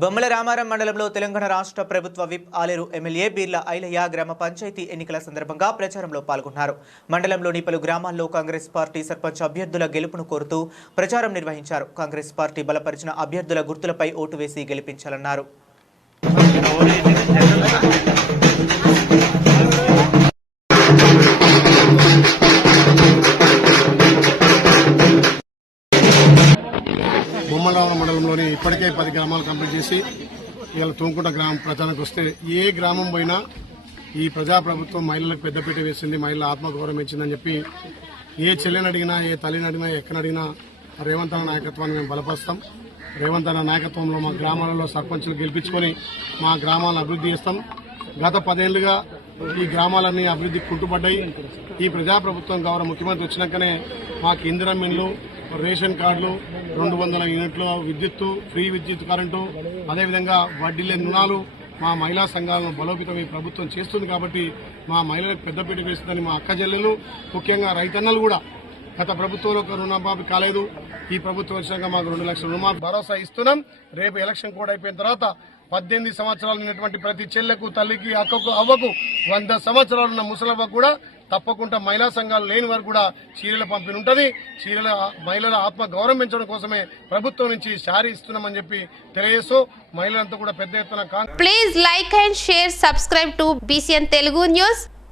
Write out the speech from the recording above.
బొమ్మల రామారం మండలంలో తెలంగాణ రాష్ట్ర ప్రభుత్వ విప్ ఆలేరు ఎమ్మెల్యే బీర్ల ఐలయ్య గ్రామ పంచాయతీ ఎన్నికల సందర్భంగా ప్రచారంలో పాల్గొన్నారు. మండలంలోని పలు గ్రామాల్లో కాంగ్రెస్ పార్టీ సర్పంచ్ అభ్యర్థుల గెలుపును కోరుతూ ప్రచారం నిర్వహించారు. కాంగ్రెస్ పార్టీ బలపరిచిన అభ్యర్థుల గుర్తులపై ఓటు వేసి గెలిపించాలన్నారు. బొమ్మలరావణ మండలంలోని ఇప్పటికే పది గ్రామాలు కంప్లీట్ చేసి ఇవాళ తూంకుంట గ్రామం ప్రచారానికి వస్తే ఏ గ్రామం పోయినా ఈ ప్రజాప్రభుత్వం మహిళలకు పెద్దపీట వేసింది మహిళల ఆత్మగౌరవం ఇచ్చిందని చెప్పి ఏ చెల్లెని అడిగినా ఏ తల్లిని అడిగినా ఎక్కనడిగినా రేవంత్ అన్న నాయకత్వాన్ని మేము బలపరుస్తాం. రేవంత్ అన్న నాయకత్వంలో మా గ్రామాలలో సర్పంచులు గెలిపించుకొని మా గ్రామాలను అభివృద్ధి చేస్తాం. గత పదేళ్ళుగా ఈ గ్రామాలన్నీ అభివృద్ధి కుంటుపడ్డాయి. ఈ ప్రజాప్రభుత్వం గౌరవ ముఖ్యమంత్రి వచ్చినాకనే మాకు ఇందిరమ్మిన్లు రేషన్ కార్డులు రెండు వందల యూనిట్లు విద్యుత్తు ఫ్రీ విద్యుత్ కరెంటు అదేవిధంగా వడ్డీ లేని రుణాలు మా మహిళా సంఘాలను బలోపేతం ఈ ప్రభుత్వం చేస్తుంది కాబట్టి మా మహిళలకు పెద్దపీట వేస్తుందని మా అక్క చెల్లెలు ముఖ్యంగా రైతన్నలు కూడా గత ప్రభుత్వంలో ఒక రుణమాఫీ కాలేదు. ఈ ప్రభుత్వం వచ్చినాక మాకు రెండు లక్షల రుణమాఫీ భరోసా ఇస్తున్నాం. రేపు ఎలక్షన్ కూడా అయిపోయిన తర్వాత పద్దెనిమిది సంవత్సరాలు ఉన్నటువంటి ప్రతి చెల్లెకు తల్లికి అక్కకు అవ్వకు వంద సంవత్సరాలు ఉన్న ముసలవ్వ కూడా తప్పకుండా మహిళా సంఘాలు లేని వారు కూడా చీరల పంపిణీ ఉంటుంది. చీరల మహిళల ఆత్మ గౌరవం పెంచడం కోసమే ప్రభుత్వం నుంచి శారీ ఇస్తున్నామని చెప్పి తెలియజేస్తూ మహిళలంతా కూడా పెద్ద ఎత్తున please like and share subscribe to BCN Telugu news